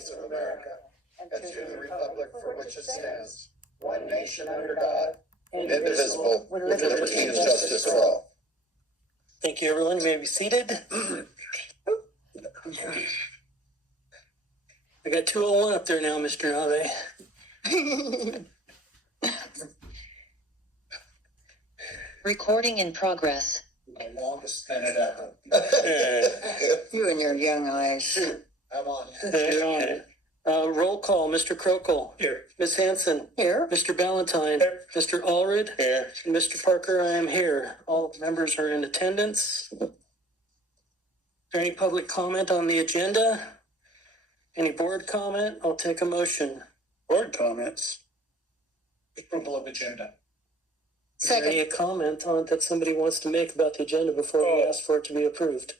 States of America and to the republic for which it stands, one nation under God, indivisible, with liberty and justice for all. Thank you, everyone. You may be seated. I got 201 up there now, Mr. Nave. Recording in progress. My longest minute ever. You and your young eyes. I'm on. You're on it. Roll call, Mr. Krokel. Here. Ms. Hanson. Here. Mr. Ballantyne. Here. Mr. Allred. Here. And Mr. Parker, I am here. All members are in attendance. Is there any public comment on the agenda? Any board comment? I'll take a motion. Board comments. Approval of agenda. Is there any comment on that somebody wants to make about the agenda before we ask for it to be approved?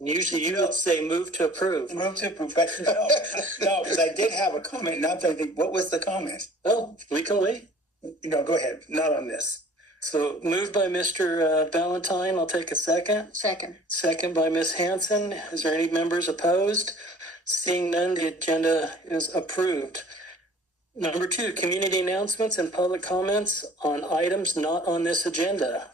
Usually you would say move to approve. Move to approve. No, because I did have a comment. Now I'm trying to think, what was the comment? Oh, we can wait. No, go ahead. Not on this. So moved by Mr. Ballantyne. I'll take a second. Second. Second by Ms. Hanson. Is there any members opposed? Seeing none, the agenda is approved. Number 2, community announcements and public comments on items not on this agenda.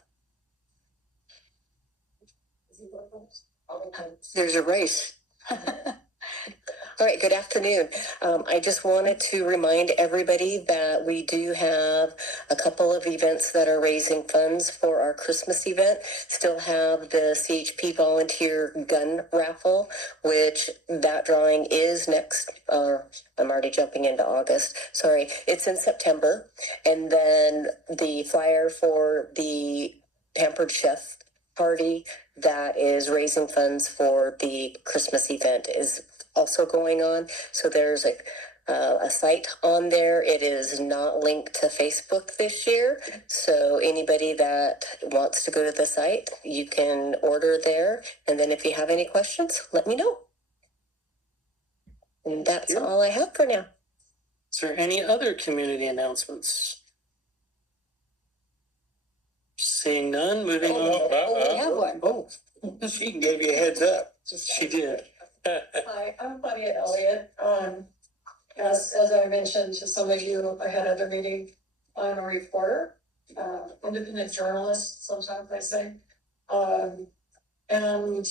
There's a race. All right, good afternoon. I just wanted to remind everybody that we do have a couple of events that are raising funds for our Christmas event. Still have the CHP volunteer gun raffle, which that drawing is next, I'm already jumping into August. Sorry, it's in September. And then the flyer for the Pampered Chef party that is raising funds for the Christmas event is also going on. So there's a site on there. It is not linked to Facebook this year. So anybody that wants to go to the site, you can order there. And then if you have any questions, let me know. And that's all I have for now. Is there any other community announcements? Seeing none, moving on. We have one. Oh, She gave you a heads up. she did. Hi, I'm Claudia Elliott. As I mentioned to some of you, I had other meeting. I'm a reporter, independent journalist, sometimes I say. And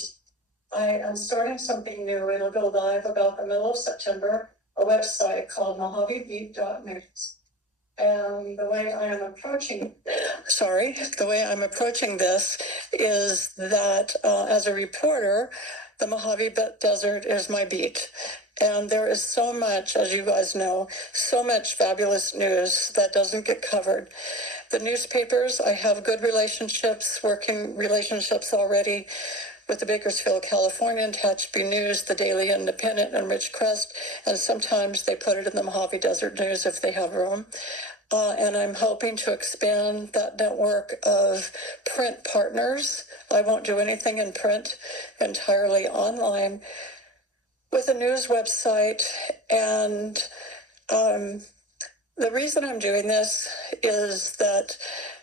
I am starting something new. It'll go live about the middle of September, a website called mojavebeat.news. And the way I'm approaching this is that as a reporter, the Mojave Desert is my beat. And there is so much, as you guys know, so much fabulous news that doesn't get covered. The newspapers, I have good working relationships already with the Bakersfield Californian, Tehachapi News, the Daily Independent, and Ridgecrest, and sometimes they put it in the Mojave Desert News if they have room. And I'm hoping to expand that network of print partners. I won't do anything in print, entirely online, with a news website. And the reason I'm doing this is that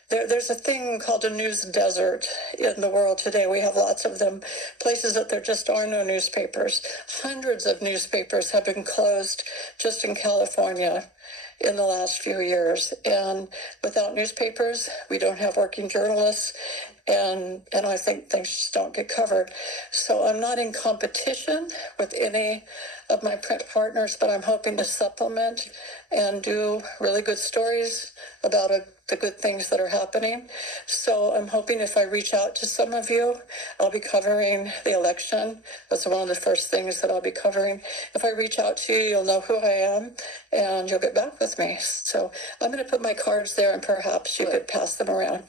there's a thing called a news desert in the world today. We have lots of them, places that there just are no newspapers. Hundreds of newspapers have been closed just in California in the last few years. And without newspapers, we don't have working journalists. And I think things just don't get covered. So I'm not in competition with any of my print partners, but I'm hoping to supplement and do really good stories about the good things that are happening. So I'm hoping if I reach out to some of you, I'll be covering the election. That's one of the first things that I'll be covering. If I reach out to you, you'll know who I am and you'll get back with me. So I'm going to put my cards there and perhaps you could pass them around.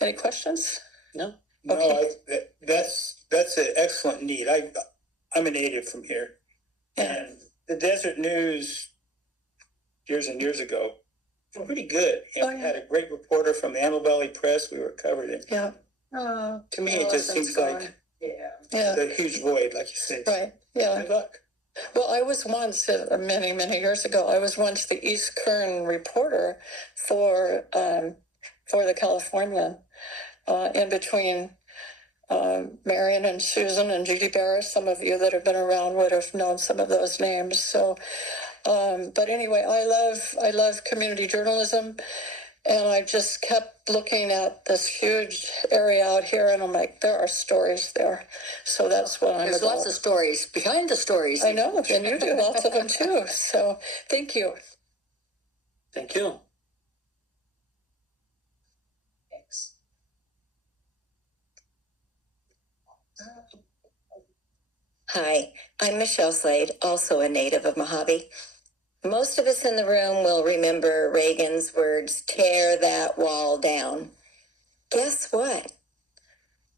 Any questions? No. Okay. No, that's an excellent need. I'm a native from here, and the Desert News years and years ago was pretty good. And we had a great reporter from the Antelope Valley Press. We were covered in. Yeah. To me, it just seems like a huge void, like you said. Right. Yeah. Good luck. Well, I was once, many, many years ago, I was once the East Kern reporter for the Californian, in between Marion and Susan and Judy Barris, some of you that have been around would have known some of those names. So, but anyway, I love community journalism. And I just kept looking at this huge area out here, and I'm like, there are stories there. So that's what I'm There's about. lots of stories behind the stories. I know, and you do lots of them too. So thank you. Thank you. Thanks. Hi, I'm Michelle Slade, also a native of Mojave. Most of us in the room will remember Reagan's words, tear that wall down. Guess what?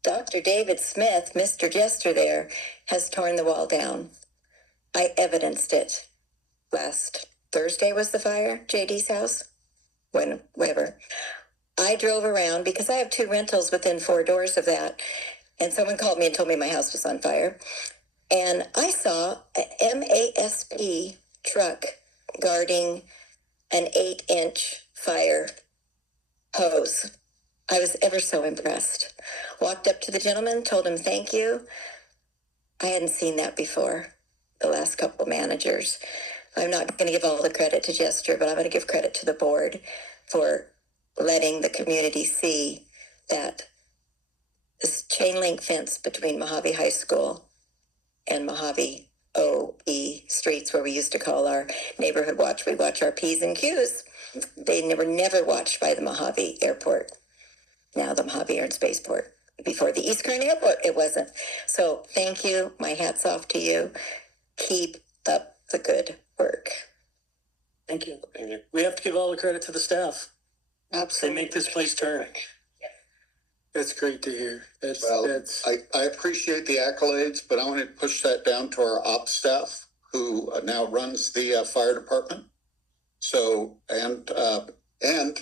Dr. David Smith, Mr. Jester there, has torn the wall down. I evidenced it. Last Thursday was the fire, JD's house? Whenever. I drove around because I have 2 rentals within 4 doors of that. And someone called me and told me my house was on fire. And I saw a MASP truck guarding an 8-inch fire hose. I was ever so impressed. Walked up to the gentleman, told him thank you. I hadn't seen that before, the last couple managers. I'm not going to give all the credit to Jester, but I'm going to give credit to the board for letting the community see that this chain link fence between Mojave High School and Mojave OE streets, where we used to call our neighborhood watch, we watch our P's and Q's. They were never watched by the Mojave Airport. Now the Mojave Air and Spaceport. Before the East Kern Airport, it wasn't. So thank you. My hat's off to you. Keep up the good work. Thank you. We have to give all the credit to the staff. They make this place turn. That's great to hear. Well, I appreciate the accolades, but I want to push that down to our ops staff, who now runs the fire department. So, and an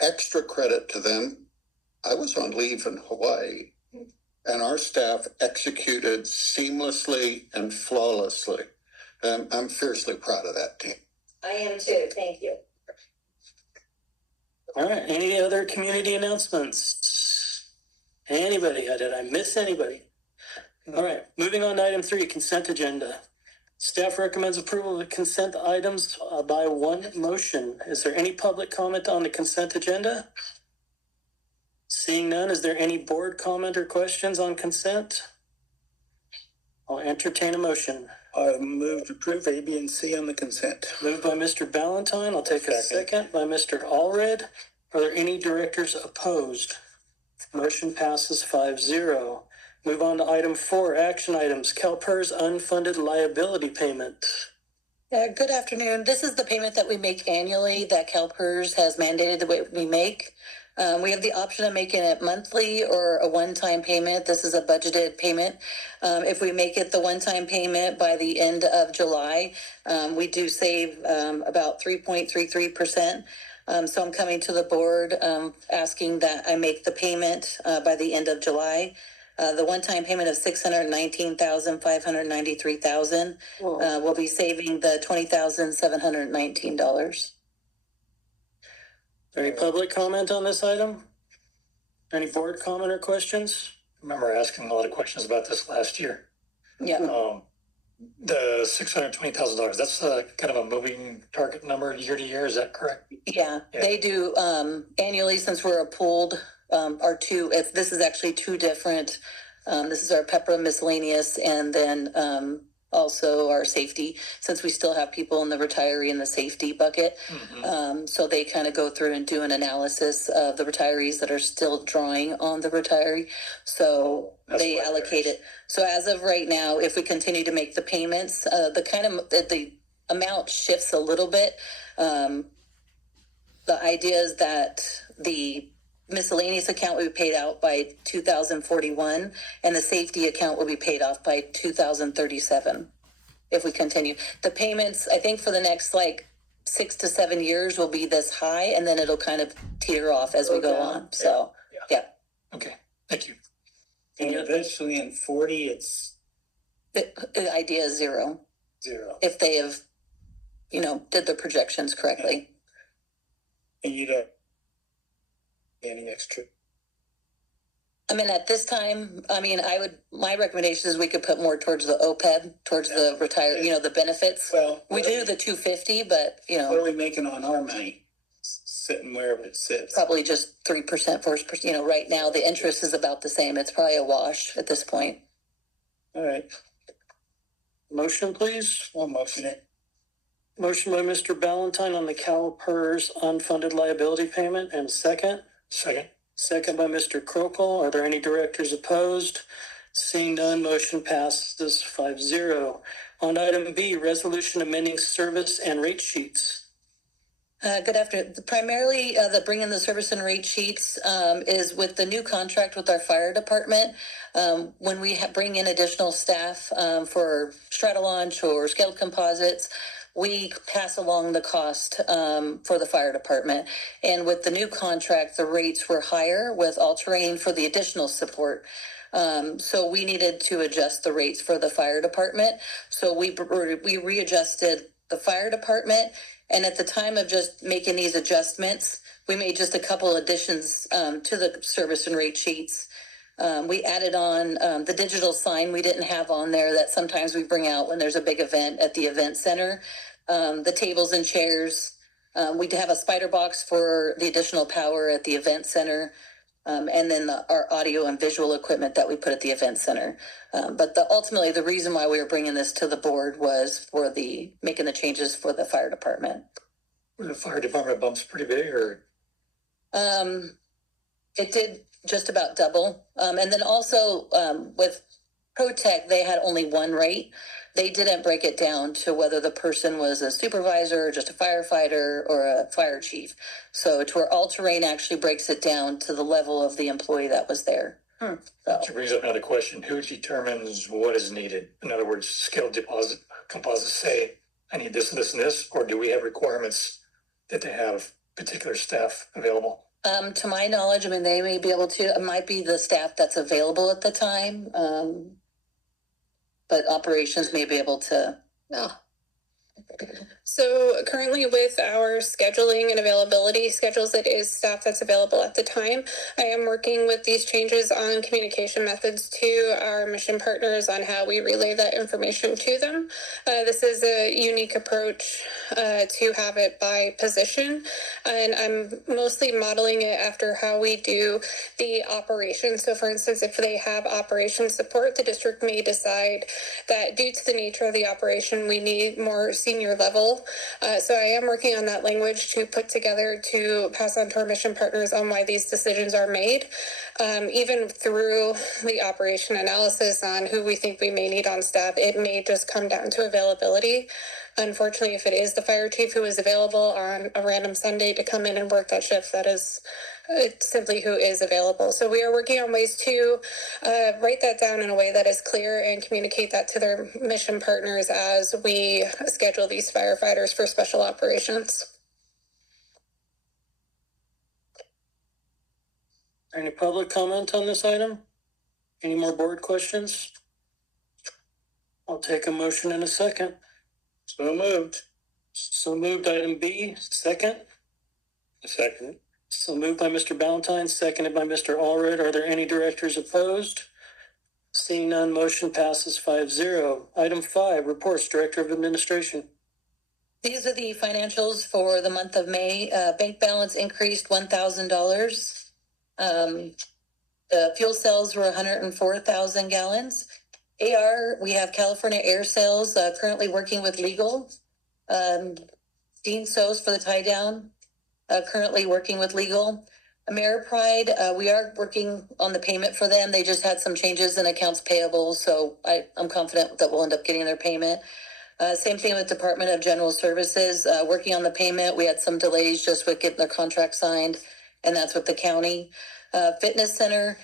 extra credit to them. I was on leave in Hawaii, and our staff executed seamlessly and flawlessly. And I'm fiercely proud of that team. I am too. Thank you. All right. Any other community announcements? Anybody? Did I miss anybody? All right. Moving on to item 3, consent agenda. Staff recommends approval of the consent items by one motion. Is there any public comment on the consent agenda? Seeing none, is there any board comment or questions on consent? I'll entertain a motion. I move to approve A, B, and C on the consent. Moved by Mr. Ballantyne. I'll take a second by Mr. Allred. Are there any directors opposed? Motion passes 5-0. Move on to item 4, action items. CalPERS unfunded liability payment. Good afternoon. This is the payment that we make annually that CalPERS has mandated the way we make. We have the option of making it monthly or a one-time payment. This is a budgeted payment. If we make it the one-time payment by the end of July, we do save about 3.33%. So I'm coming to the board asking that I make the payment by the end of July. The one-time payment of $619,593 will be saving the $20,719. Any public comment on this item? Any board comment or questions? I remember asking a lot of questions about this last year. Yeah. The $620,000, that's kind of a moving target number year to year. Is that correct? Yeah, they do annually, since we're a pooled, our two, this is actually 2 different, this is our PEPRA miscellaneous, and then also our safety, since we still have people in the retiree and the safety bucket. So they kind of go through and do an analysis of the retirees that are still drawing on the retiree. So they allocate it. So as of right now, if we continue to make the payments, the amount shifts a little bit. The idea is that the miscellaneous account will be paid out by 2041, and the safety account will be paid off by 2037 if we continue. The payments, I think, for the next 6 to 7 years will be this high, and then it'll kind of teeter off as we go on. So, yeah. Okay, thank you. And eventually in 40, it's The idea is 0 0. if they have, did the projections correctly. And you don't get any extra. I mean, at this time, I mean, my recommendation is we could put more towards the OPEB, towards the retire, the benefits. Well, We do the 250, but, what are we making on our money? Sitting wherever it sits. probably just 3%, 4%. Right now the interest is about the same. It's probably a wash at this point. All right, Motion, please. I'll motion it. Motion by Mr. Ballantyne on the CalPERS unfunded liability payment, and second. Second. Second by Mr. Krokel. Are there any directors opposed? Seeing none, motion passes 5-0. On item B, resolution amending service and rate sheets. Good afternoon. Primarily, the bring in the service and rate sheets is with the new contract with our fire department. When we bring in additional staff for straddle launch or scaled composites, we pass along the cost for the fire department. And with the new contract, the rates were higher with all-terrain for the additional support. So we needed to adjust the rates for the fire department. So we readjusted the fire department. And at the time of just making these adjustments, we made just a couple additions to the service and rate sheets. We added on the digital sign we didn't have on there that sometimes we bring out when there's a big event at the event center. The tables and chairs. We have a spider box for the additional power at the event center. And then our audio and visual equipment that we put at the event center. But ultimately, the reason why we were bringing this to the board was for making the changes for the fire department. Were the fire department bumps pretty big, or? It did just about double. And then also with ProTech, they had only one rate. They didn't break it down to whether the person was a supervisor or just a firefighter or a fire chief. So to where all-terrain actually breaks it down to the level of the employee that was there. That brings up another question. Who determines what is needed? In other words, scaled composites say, I need this and this and this, or do we have requirements that they have particular staff available? To my knowledge, I mean, they may be able to, it might be the staff that's available at the time. But operations may be able to. No. So currently with our scheduling and availability schedules, it is staff that's available at the time. I am working with these changes on communication methods to our mission partners on how we relay that information to them. This is a unique approach to have it by position, and I'm mostly modeling it after how we do the operations. So for instance, if they have operations support, the district may decide that due to the nature of the operation, we need more senior level. So I am working on that language to put together to pass on to our mission partners on why these decisions are made. Even through the operation analysis on who we think we may need on staff, it may just come down to availability. Unfortunately, if it is the fire chief who is available on a random Sunday to come in and work that shift, that is simply who is available. So we are working on ways to write that down in a way that is clear and communicate that to their mission partners as we schedule these firefighters for special operations. Any public comment on this item? Any more board questions? I'll take a motion in a second. So moved. So moved, item B, second. Second. So moved by Mr. Ballantyne, seconded by Mr. Allred. Are there any directors opposed? Seeing none, motion passes 5-0. Item 5, reports, Director of Administration. These are the financials for the month of May. Bank balance increased $1,000. The fuel sales were 104,000 gallons. AR, we have California Air Sales currently working with legal. Dean So's for the tie down, currently working with legal. AmeriPride, we are working on the payment for them. They just had some changes in accounts payable, so I'm confident that we'll end up getting their payment. Same thing with Department of General Services, working on the payment. We had some delays just with getting their contract signed, and that's with the county. Fitness Center,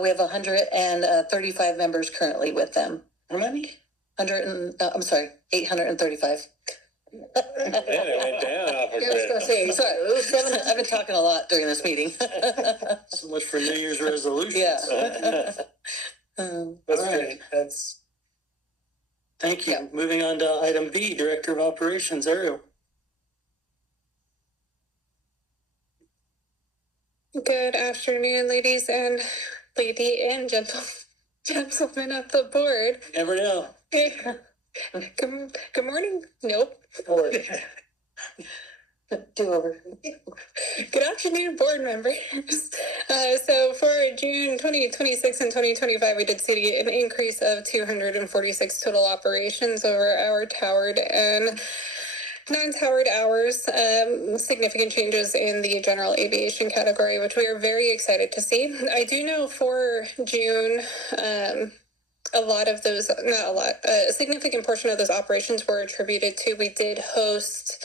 we have 135 members currently with them. How many? 835. It went down off a I was gonna say, sorry, I've been talking a lot during this meeting. So much for New Year's resolutions. Yeah. That's great. That's Thank you. Yeah. Moving on to item B, Director of Operations, Ariel. Good afternoon, ladies and lady and gentlemen of the board. Never know. Good morning. Nope. Do over. Good afternoon, board members. So for June 2026 and 2025, we did see an increase of 246 total operations over our towered and non-towered hours, significant changes in the general aviation category, which we are very excited to see. I do know for June, a lot of those, not a lot, a significant portion of those operations were attributed to, we did host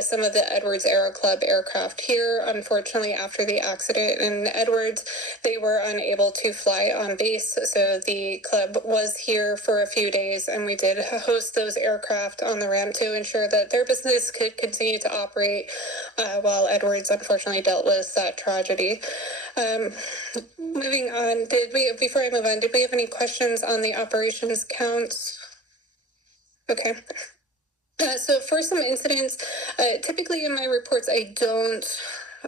some of the Edwards Aero Club aircraft here. Unfortunately, after the accident in Edwards, they were unable to fly on base. So the club was here for a few days, and we did host those aircraft on the ramp to ensure that their business could continue to operate while Edwards unfortunately dealt with that tragedy. Moving on, before I move on, did we have any questions on the operations counts? Okay. So for some incidents, typically in my reports, I don't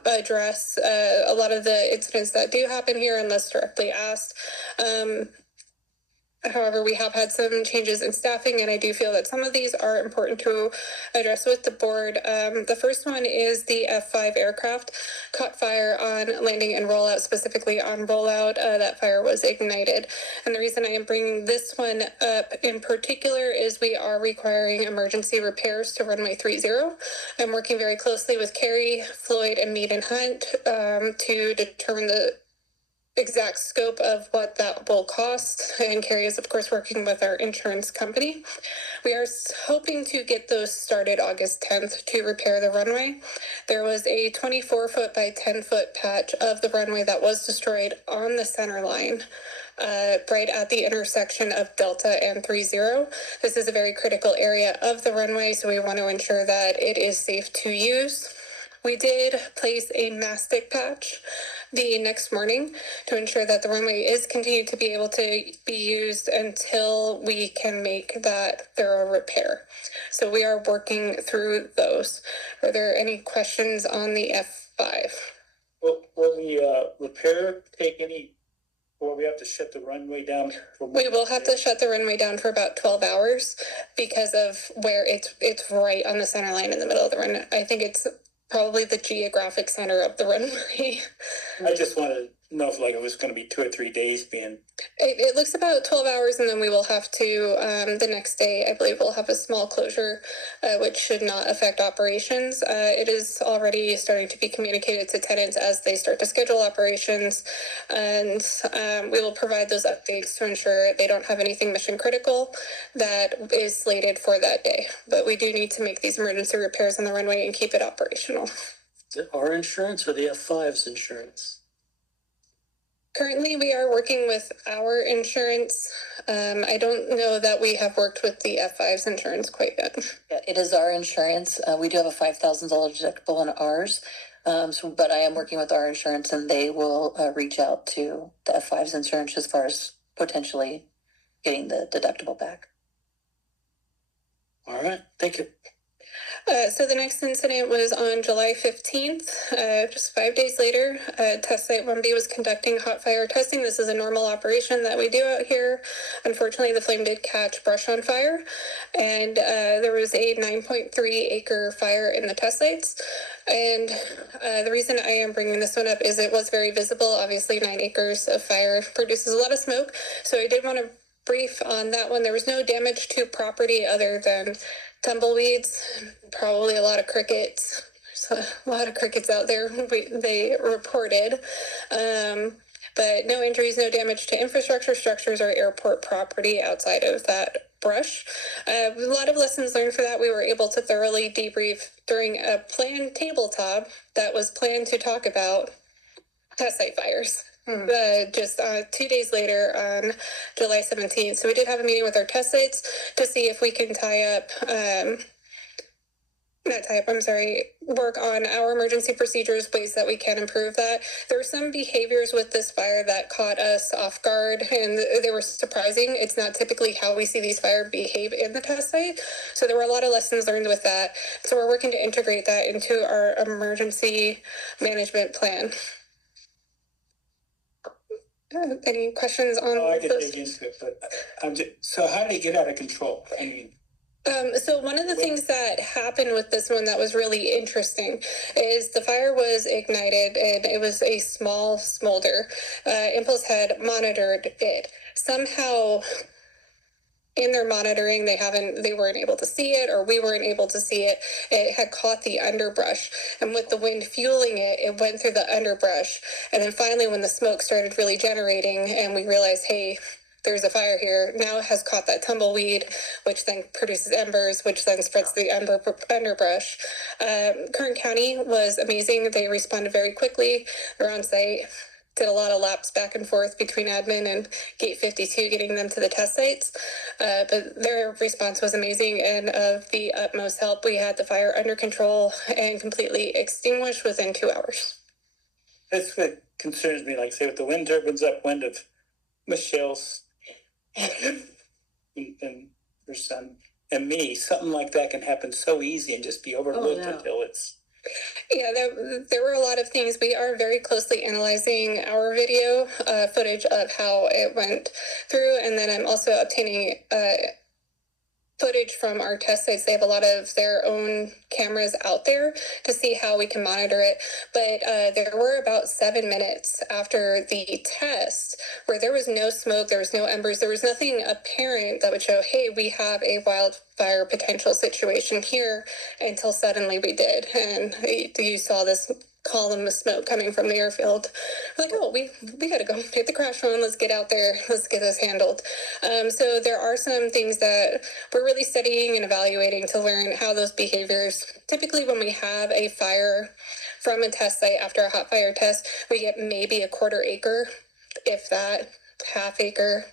address a lot of the incidents that do happen here unless directly asked. However, we have had some changes in staffing, and I do feel that some of these are important to address with the board. The first one is the F5 aircraft caught fire on landing and rollout, specifically on rollout. That fire was ignited. And the reason I am bringing this one up in particular is we are requiring emergency repairs to runway 30. I'm working very closely with Carrie, Floyd, and Mead and Hunt to determine the exact scope of what that will cost, and Carrie is of course working with our insurance company. We are hoping to get those started August 10th to repair the runway. There was a 24-foot by 10-foot patch of the runway that was destroyed on the center line, right at the intersection of Delta and 30. This is a very critical area of the runway, so we want to ensure that it is safe to use. We did place a mastic patch the next morning to ensure that the runway is continued to be able to be used until we can make that thorough repair. So we are working through those. Are there any questions on the F5? Will the repair take any, or we have to shut the runway down? We will have to shut the runway down for about 12 hours because of where it's right on the center line in the middle of the runway. I think it's probably the geographic center of the runway. I just want to know if it was going to be 2 or 3 days being. It looks about 12 hours, and then we will have to, the next day, I believe we'll have a small closure, which should not affect operations. It is already starting to be communicated to tenants as they start to schedule operations, and we will provide those updates to ensure they don't have anything mission critical that is slated for that day. But we do need to make these emergency repairs on the runway and keep it operational. Is it our insurance or the F5's insurance? Currently, we are working with our insurance. I don't know that we have worked with the F5's insurance quite yet. Yeah, it is our insurance. We do have a $5,000 deductible on ours. But I am working with our insurance, and they will reach out to the F5's insurance as far as potentially getting the deductible back. All right, thank you. So the next incident was on July 15th, just 5 days later. Test Site 1B was conducting hot fire testing. This is a normal operation that we do out here. Unfortunately, the flame did catch brush on fire, and there was a 9.3 acre fire in the test sites. And the reason I am bringing this one up is it was very visible. Obviously, 9 acres of fire produces a lot of smoke. So I did want to brief on that one. There was no damage to property other than tumbleweeds, probably a lot of crickets. There's a lot of crickets out there, they reported. But no injuries, no damage to infrastructure, structures, or airport property outside of that brush. A lot of lessons learned for that. We were able to thoroughly debrief during a planned tabletop that was planned to talk about test site fires. Just 2 days later on July 17th. So we did have a meeting with our test sites to see if we can work on our emergency procedures, ways that we can improve that. There were some behaviors with this fire that caught us off guard, and they were surprising. It's not typically how we see these fires behave in the test site. So there were a lot of lessons learned with that. So we're working to integrate that into our emergency management plan. Any questions on Oh, I could those? dig into it, but so how did it get out of control? I mean, So one of the things that happened with this one that was really interesting is the fire was ignited and it was a small smolder. Impulse had monitored it. Somehow in their monitoring, they weren't able to see it, or we weren't able to see it. It had caught the underbrush, and with the wind fueling it, it went through the underbrush. And then finally, when the smoke started really generating and we realized, hey, there's a fire here, now it has caught that tumbleweed, which then produces embers, which then spreads the underbrush. Kern County was amazing. They responded very quickly. They're on site. Did a lot of laps back and forth between admin and gate 52, getting them to the test sites. But their response was amazing and of the utmost help. We had the fire under control and completely extinguished within 2 hours. that's what concerns me. Like, say, with the wind turbines upwind of Michelle's and her son and me, something like that can happen so easy and just be overlooked until it's. Yeah, there were a lot of things. We are very closely analyzing our video footage of how it went through, and then I'm also obtaining footage from our test sites. They have a lot of their own cameras out there to see how we can monitor it. But there were about 7 minutes after the test where there was no smoke, there was no embers, there was nothing apparent that would show, hey, we have a wildfire potential situation here, until suddenly we did. And you saw this column of smoke coming from the airfield. We're like, oh, we got to go hit the crash phone. Let's get out there. Let's get this handled. So there are some things that we're really studying and evaluating to learn how those behaviors. Typically, when we have a fire from a test site after a hot fire test, we get maybe a quarter acre, if that, half acre,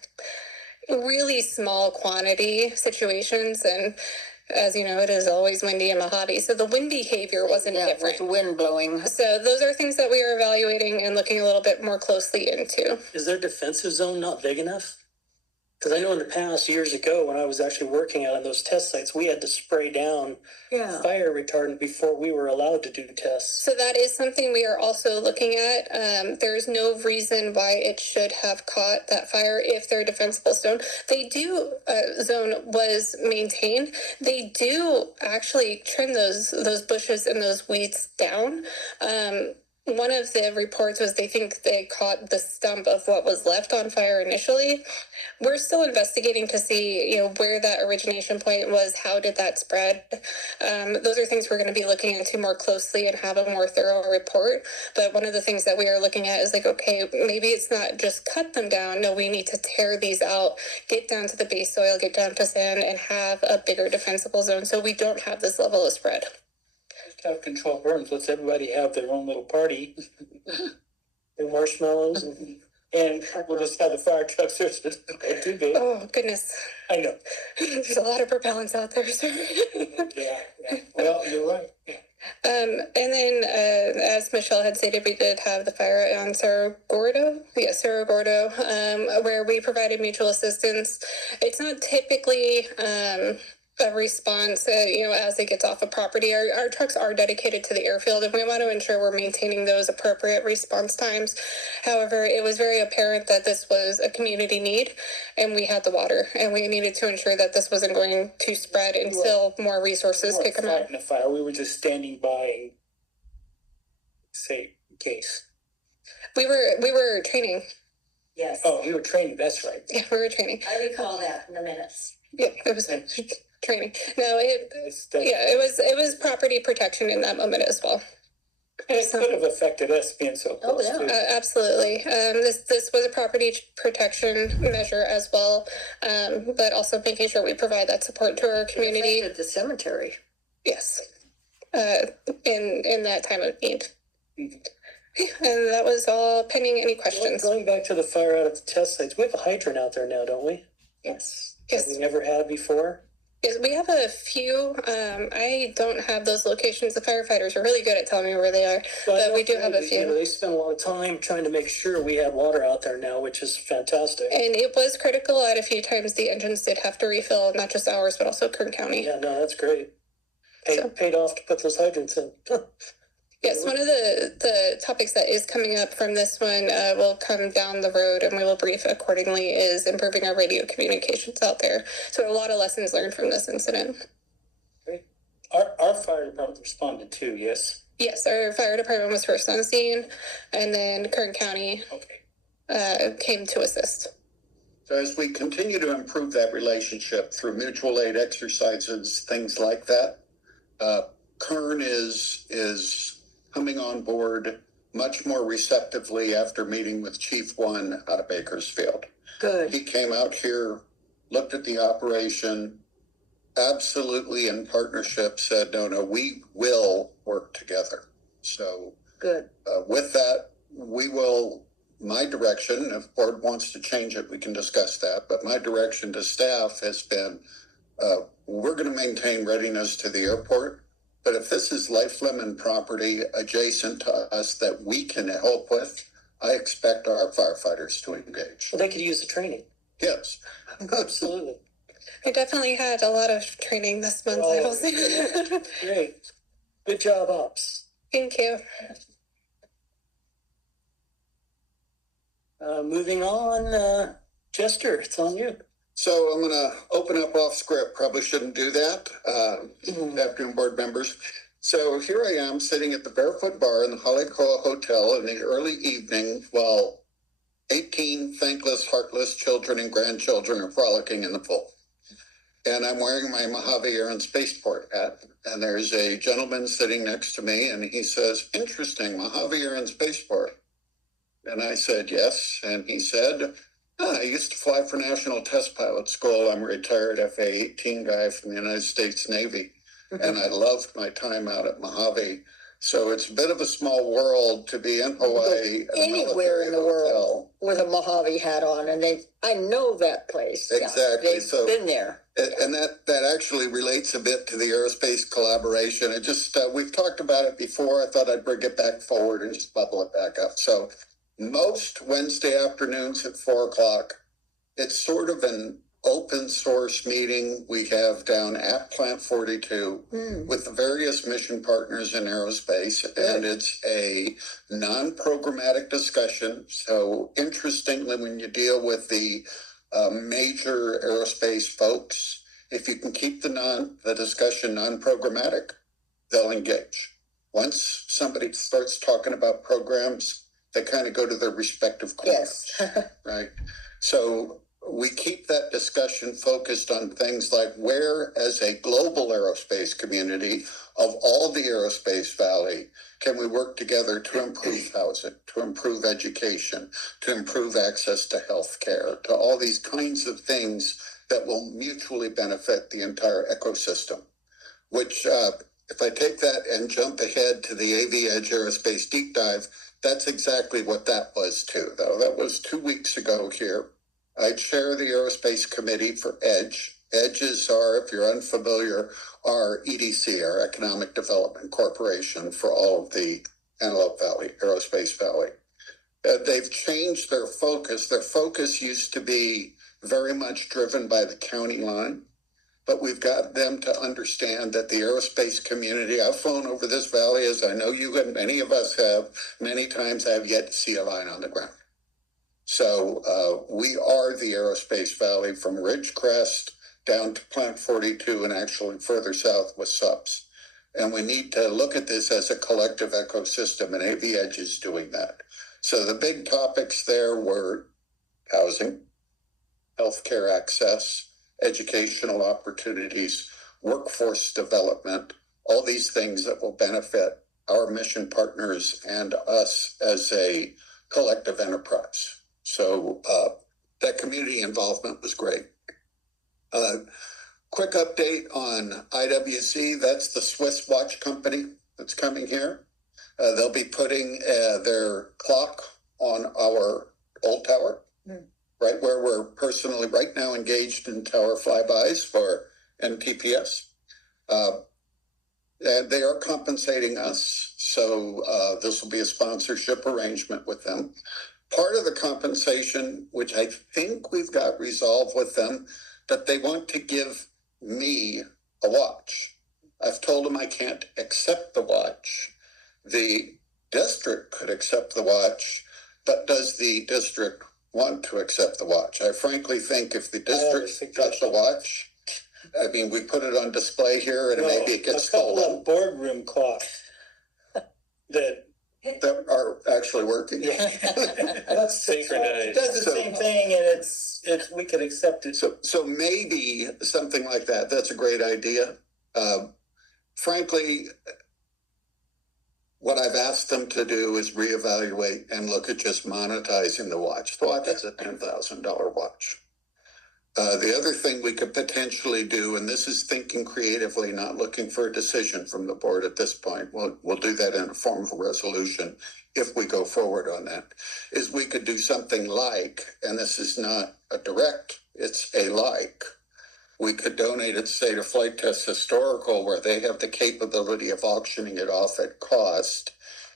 really small quantity situations. And as you know, it is always windy in Mojave. So the wind behavior wasn't different. With the wind blowing. So those are things that we are evaluating and looking a little bit more closely into. Is their defensive zone not big enough? Because I know in the past, years ago, when I was actually working out on those test sites, we had to spray down fire retardant before we were allowed to do tests. So that is something we are also looking at. There's no reason why it should have caught that fire if their defensible zone. They do zone was maintained. They do actually trim those bushes and those weeds down. One of the reports was they think they caught the stump of what was left on fire initially. We're still investigating to see, where that origination point was. How did that spread? Those are things we're going to be looking into more closely and have a more thorough report. But one of the things that we are looking at is like, okay, maybe it's not just cut them down. No, we need to tear these out, get down to the base soil, get down to sand, and have a bigger defensible zone so we don't have this level of spread. Have control burns. Let's everybody have their own little party. And marshmallows. And we'll just have the fire trucks there. Too big. Oh, goodness. I know. There's a lot of propellants out there, sir. Yeah. Well, you're right. And then, as Michelle had stated, we did have the fire on Cerro Gordo. Yes, Cerro Gordo, where we provided mutual assistance. It's not typically a response, as it gets off a property. Our trucks are dedicated to the airfield, and we want to ensure we're maintaining those appropriate response times. However, it was very apparent that this was a community need, and we had the water, and we needed to ensure that this wasn't going to spread until more resources could come out. In a fire, we were just standing by and say, in case. We were training. Yes. Oh, we were training. That's right. Yeah, we were training. I recall that in the minutes. Yeah, it was training. No, it was property protection in that moment as well. It could have affected us being so close. yeah. To Absolutely. This was a property protection measure as well, but also making sure we provide that support to our community. At the cemetery. Yes, in that time of need. And that was all pending any questions. Going back to the fire out at the test sites, we have a hydrant out there now, don't we? Yes. Yes. Have we never had before? Yes, we have a few. I don't have those locations. The firefighters are really good at telling me where they are, but we do have a few. They spend a lot of time trying to make sure we have water out there now, which is fantastic. And it was critical at a few times. The engines did have to refill, not just ours, but also Kern County. Yeah, no, that's great. Paid off to put those hydrants in. Yes, one of the topics that is coming up from this one will come down the road, and we will brief accordingly, is improving our radio communications out there. So a lot of lessons learned from this incident. Great. Our fire department responded too, yes? Yes, our fire department was first on scene, and then Kern County came to assist. So as we continue to improve that relationship through mutual aid exercises, things like that, Kern is coming on board much more receptively after meeting with Chief One out of Bakersfield. Good. He came out here, looked at the operation, absolutely in partnership said, no, we will work together. So Good. With that, my direction, if board wants to change it, we can discuss that. But my direction to staff has been, we're going to maintain readiness to the airport. But if this is life limit property adjacent to us that we can help with, I expect our firefighters to engage. Well, they could use the training. Yes. Absolutely. I definitely had a lot of training this month. I will say. Great. Good job, Ops. Thank you. Moving on, Jester, it's on you. So I'm going to open up off script. Probably shouldn't do that. Afternoon board members. So here I am sitting at the Barefoot Bar in the Hollycoa Hotel in the early evening while 18 thankless, heartless children and grandchildren are frolicking in the pool. And I'm wearing my Mojave Air and Spaceport hat. And there's a gentleman sitting next to me and he says, interesting, Mojave Air and Spaceport. And I said, yes. And he said, I used to fly for National Test Pilot School. I'm a retired FA-18 guy from the United States Navy. And I loved my time out at Mojave. So it's a bit of a small world to be in Hawaii. Anywhere in the world with a Mojave hat on, and I know that place. Exactly. They've been there. And that actually relates a bit to the aerospace collaboration. It just, we've talked about it before. I thought I'd bring it back forward and just bubble it back up. So most Wednesday afternoons at 4:00, it's sort of an open source meeting we have down at Plant 42 with the various mission partners in aerospace. And it's a non-programmatic discussion. So interestingly, when you deal with the major aerospace folks, if you can keep the discussion non-programmatic, they'll engage. Once somebody starts talking about programs, they kind of go to their respective corners, right? So we keep that discussion focused on things like where, as a global aerospace community of all the aerospace valley, can we work together to improve housing, to improve education, to improve access to health care, to all these kinds of things that will mutually benefit the entire ecosystem, which if I take that and jump ahead to the AV Edge Aerospace Deep Dive, that's exactly what that was too, though. That was 2 weeks ago here. I chair the Aerospace Committee for EDGE. EDGEs are, if you're unfamiliar, our EDC, our Economic Development Corporation for all of the Antelope Valley, Aerospace Valley. They've changed their focus. Their focus used to be very much driven by the county line, but we've got them to understand that the aerospace community, I've flown over this valley, as I know you and many of us have, many times I have yet to see a line on the ground. So we are the aerospace valley from Ridgecrest down to Plant 42 and actually further south with subs. And we need to look at this as a collective ecosystem, and AV Edge is doing that. So the big topics there were housing, healthcare access, educational opportunities, workforce development, all these things that will benefit our mission partners and us as a collective enterprise. So that community involvement was great. Quick update on IWC. That's the Swiss watch company that's coming here. They'll be putting their clock on our old tower, right where we're personally right now engaged in tower flybys for NPPS. And they are compensating us. So this will be a sponsorship arrangement with them. Part of the compensation, which I think we've got resolved with them, that they want to give me a watch. I've told them I can't accept the watch the district could accept the watch, but does the district want to accept the watch? I frankly think if the district got the watch, I mean, we put it on display here and maybe it gets a couple stolen. of boardroom clocks that are actually working. that's synchronized. It does the same thing, and it's we could accept it. So maybe something like that. That's a great idea. Frankly, what I've asked them to do is reevaluate and look at just monetizing the watch. The watch is a $10,000 watch. The other thing we could potentially do, and this is thinking creatively, not looking for a decision from the board at this point, we'll do that in a form of a resolution if we go forward on that, is we could do something like, and this is not a direct, it's a like, we could donate it, say, to Flight Test Historical, where they have the capability of auctioning it off at cost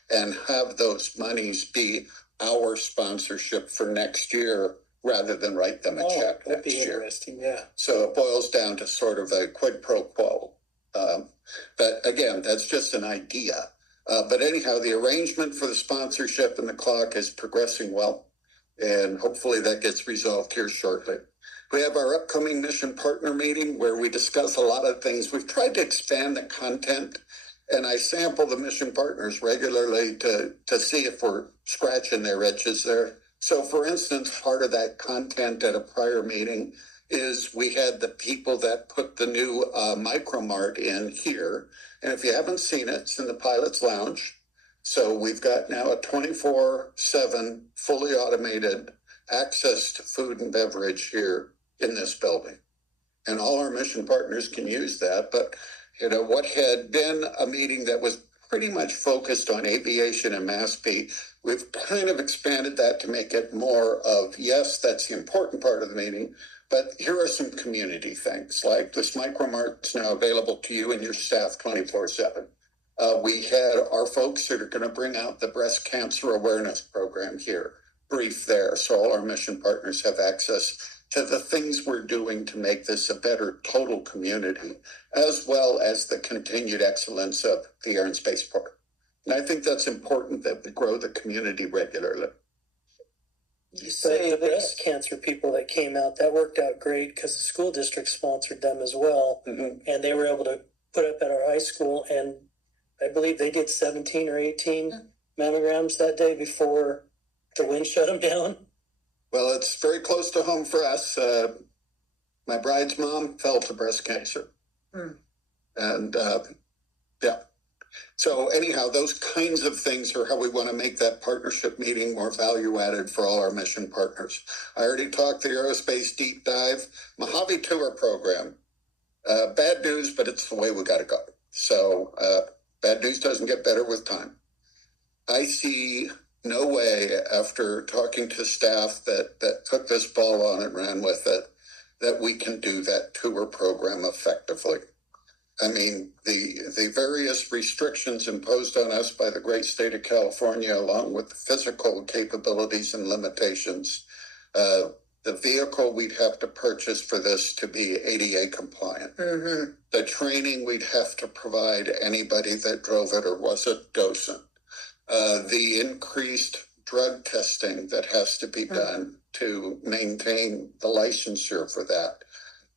and have those monies be our sponsorship for next year, rather than write them a check that'd next be year. interesting, yeah. So it boils down to sort of a quid pro quo. But again, that's just an idea. But anyhow, the arrangement for the sponsorship and the clock is progressing well, and hopefully that gets resolved here shortly. We have our upcoming mission partner meeting where we discuss a lot of things. We've tried to expand the content, and I sample the mission partners regularly to see if we're scratching their itches there. So, for instance, part of that content at a prior meeting is we had the people that put the new Micromart in here. And if you haven't seen it, it's in the Pilot's Lounge. So we've got now a 24/7 fully automated access to food and beverage here in this building. And all our mission partners can use that. But, you know, what had been a meeting that was pretty much focused on aviation and MASP, we've kind of expanded that to make it more of, yes, that's the important part of the meeting, but here are some community things, like this Micromart's now available to you and your staff 24/7. We had our folks that are going to bring out the breast cancer awareness program here, brief there, so all our mission partners have access to the things we're doing to make this a better total community, as well as the continued excellence of the Air and Spaceport. And I think that's important that we grow the community regularly. You say the breast cancer people that came out, that worked out great because the school district sponsored them as well. Mm-hmm. And they were able to put up at our high school, and I believe they did 17 or 18 mammograms that day before the wind shut them down. Well, it's very close to home for us. My bride's mom fell to breast cancer. And yeah. So anyhow, those kinds of things are how we want to make that partnership meeting more value added for all our mission partners. I already talked the aerospace deep dive, Mojave tour program. Bad news, but it's the way we got to go. So bad news doesn't get better with time. I see no way, after talking to staff that took this ball on and ran with it, that we can do that tour program effectively. I mean, the various restrictions imposed on us by the great state of California, along with the physical capabilities and limitations, the vehicle we'd have to purchase for this to be ADA compliant. Mm-hmm. The training we'd have to provide anybody that drove it or was a docent. The increased drug testing that has to be done to maintain the licensure for that.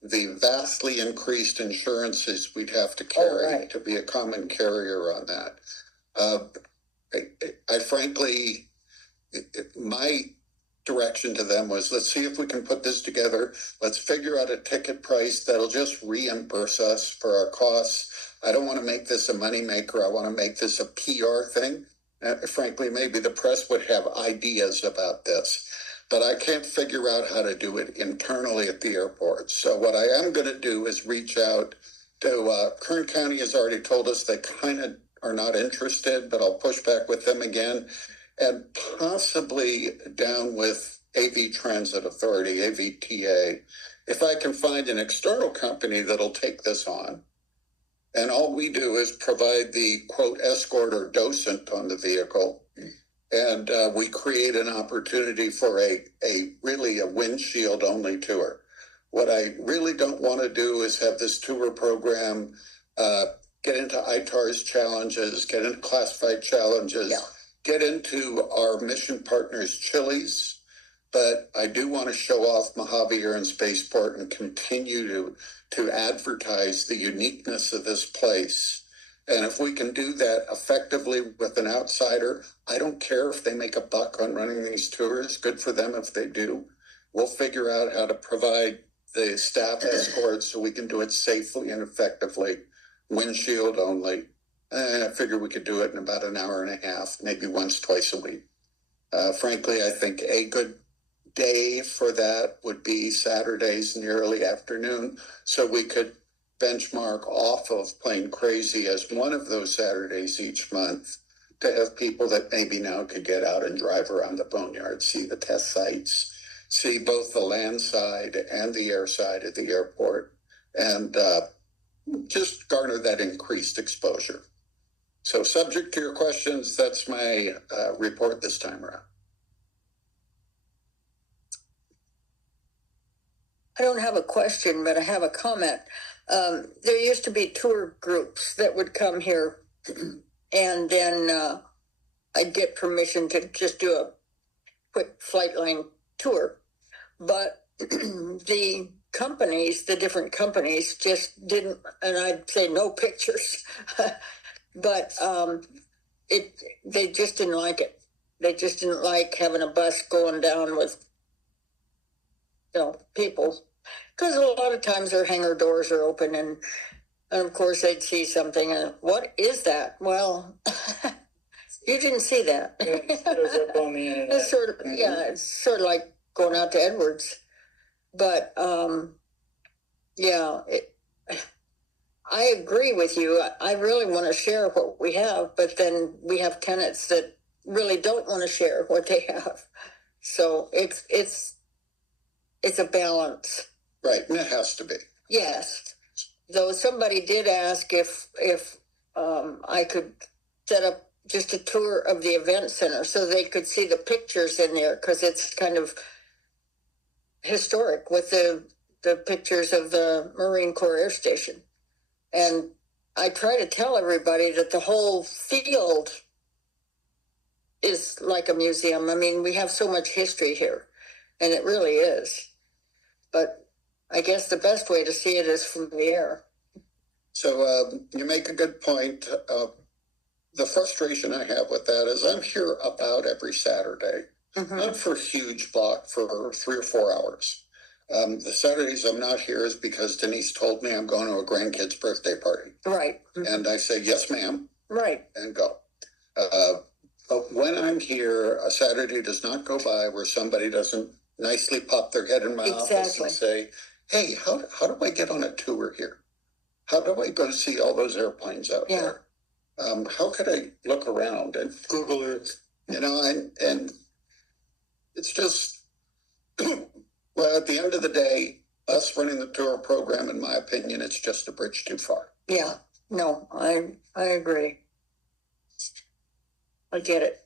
The vastly increased insurances we'd have to carry to be a common carrier on that. I frankly, my direction to them was, let's see if we can put this together. Let's figure out a ticket price that'll just reimburse us for our costs. I don't want to make this a moneymaker. I want to make this a PR thing. Frankly, maybe the press would have ideas about this, but I can't figure out how to do it internally at the airport. So what I am going to do is reach out to, Kern County has already told us they kind of are not interested, but I'll push back with them again, and possibly down with AV Transit Authority, AVTA, if I can find an external company that'll take this on. And all we do is provide the, quote, escort or docent on the vehicle. And we create an opportunity for a really a windshield only tour. What I really don't want to do is have this tour program get into ITAR's challenges, get into classified challenges, get into our mission partners, Chili's. But I do want to show off Mojave here in Spaceport and continue to advertise the uniqueness of this place. And if we can do that effectively with an outsider, I don't care if they make a buck on running these tours. Good for them if they do. We'll figure out how to provide the staff escorts so we can do it safely and effectively, windshield only. And I figure we could do it in about an hour and a half, maybe once, twice a week. Frankly, I think a good day for that would be Saturdays in the early afternoon, so we could benchmark off of Plain Crazy as one of those Saturdays each month to have people that maybe now could get out and drive around the boneyard, see the test sites, see both the land side and the air side of the airport, and just garner that increased exposure. So subject to your questions, that's my report this time around. I don't have a question, but I have a comment. There used to be tour groups that would come here, and then I'd get permission to just do a quick flight line tour. But the companies, the different companies, just didn't, and I'd say no pictures, but they just didn't like it. They just didn't like having a bus going down with people, because a lot of times their hangar doors are open, and of course they'd see something and what is that? Well, you didn't see that. It's sort of, it's sort of like going out to Edwards, but I agree with you. I really want to share what we have, but then we have tenants that really don't want to share what they have, so it's a balance. Right, and it has to be. Yes. Though somebody did ask if I could set up just a tour of the event center so they could see the pictures in there, because it's kind of historic with the pictures of the Marine Corps Air Station. And I try to tell everybody that the whole field is like a museum. I mean, we have so much history here, and it really is. But I guess the best way to see it is from the air. So you make a good point. The frustration I have with that is I'm here about every Saturday, not for a huge block, for 3 or 4 hours. The Saturdays I'm not here is because Denise told me I'm going to a grandkid's birthday party. Right. And I say, yes, ma'am. Right. And go. But when I'm here, a Saturday does not go by where somebody doesn't nicely pop their head in my office and say, hey, how do I get on a tour here? How do I go see all those airplanes out there? How could I look around and Google Earth? And it's just, well, at the end of the day, us running the tour program, in my opinion, it's just a bridge too far. Yeah, no, I agree. I get it.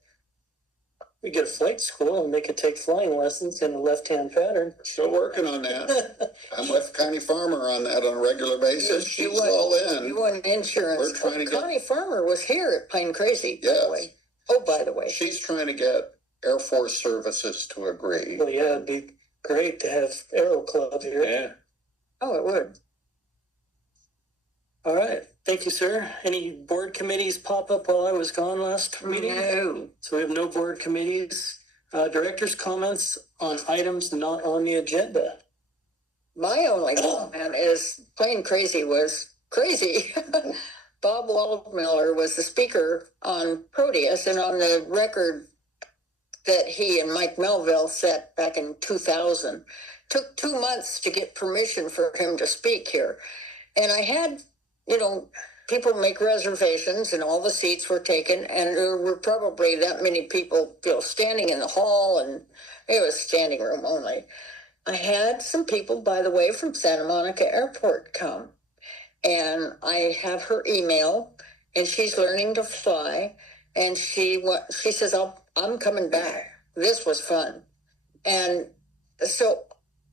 We get a flight school and they could take flying lessons in a left-hand pattern. Still working on that. I'm with Connie Farmer on that on a regular basis. She's all in. You want insurance. We're trying to get... Connie Farmer was here at Plain Crazy, by the way. Oh, by the way. She's trying to get Air Force Services to agree. Well, yeah, it'd be great to have Aero Club here. Yeah. Oh, it would. All right. Thank you, sir. Any board committees pop up while I was gone last meeting? No. So we have no board committees. Director's comments on items not on the agenda. My only comment is Plain Crazy was crazy. Bob Waldmiller was the speaker on Proteus, and on the record that he and Mike Melville set back in 2000, took 2 months to get permission for him to speak here. And I had, people make reservations and all the seats were taken, and there were probably that many people, standing in the hall, and it was standing room only. I had some people, by the way, from Santa Monica Airport come, and I have her email, and she's learning to fly, and she says, I'm coming back. This was fun. And so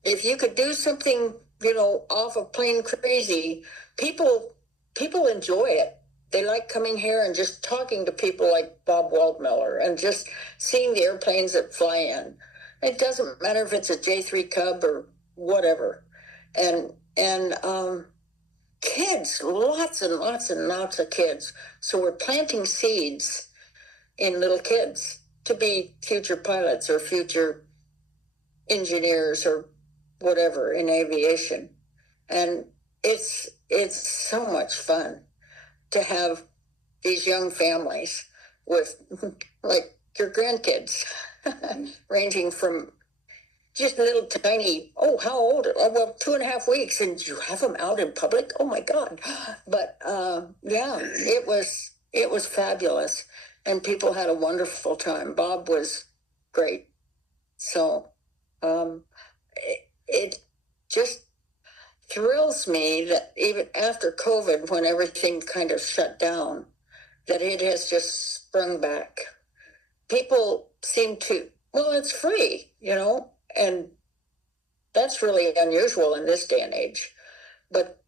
if you could do something, off of Plain Crazy, people people enjoy it. They like coming here and just talking to people like Bob Waldmiller and just seeing the airplanes that fly in. It doesn't matter if it's a J3 Cub or whatever. And kids, lots and lots and lots of kids. So we're planting seeds in little kids to be future pilots or future engineers or whatever in aviation. And it's so much fun to have these young families with like your grandkids ranging from just little tiny, oh, how old? Oh, well, 2.5 weeks, and you have them out in public. Oh my God. But yeah, it was fabulous. And people had a wonderful time. Bob was great. So it just thrills me that even after COVID, when everything kind of shut down, that it has just sprung back. People seem to, well, it's free, and that's really unusual in this day and age. But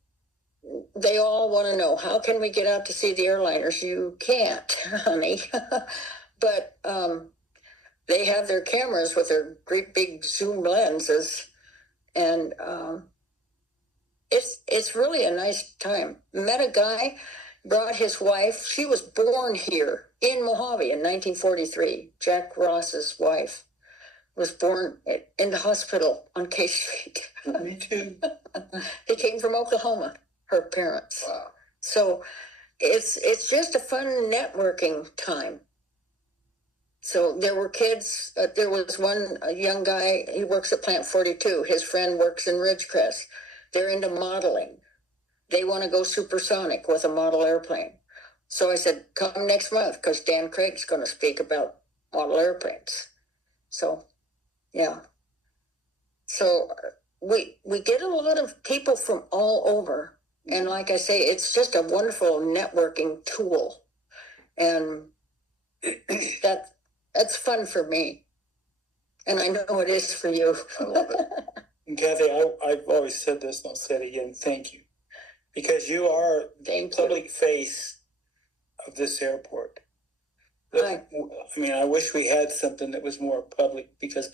they all want to know, how can we get out to see the airliners? You can't, honey. But they have their cameras with their great big zoom lenses, and it's really a nice time. Met a guy, brought his wife. She was born here in Mojave in 1943. Jack Ross's wife was born in the hospital on K Street. Me too. They came from Oklahoma, her parents. Wow. So it's just a fun networking time. So there were kids. There was a young guy. He works at Plant 42. His friend works in Ridgecrest. They're into modeling. They want to go supersonic with a model airplane. So I said, come next month, because Dan Craig's going to speak about model airplanes. So, yeah. So we get a lot of people from all over. And like I say, it's just a wonderful networking tool. And that's fun for me. And I know it is for you. I love it. And Kathy, I've always said this, and I'll say it again, thank you. Because you are the public face of this airport. I mean, I wish we had something that was more public, because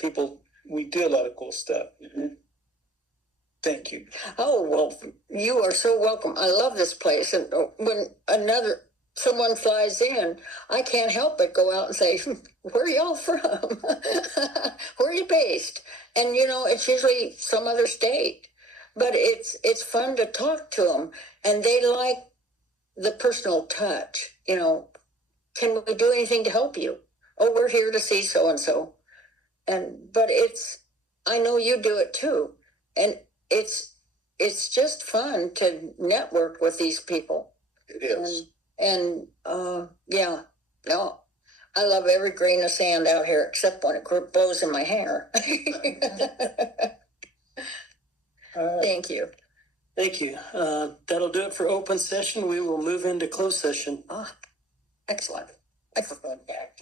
we do a lot of cool stuff. Mm-hmm. Thank you. Oh, well, you are so welcome. I love this place. And when someone flies in, I can't help but go out and say, where are y'all from? Where are you based? And, it's usually some other state. But it's fun to talk to them. And they like the personal touch. Can we do anything to help you? Oh, we're here to see so-and-so. But I know you do it too. And it's just fun to network with these people. It is. And yeah, no, I love every grain of sand out here, except when it blows in my hair. Thank you. Thank you. That'll do it for open session. We will move into closed session. Excellent. I forgot that.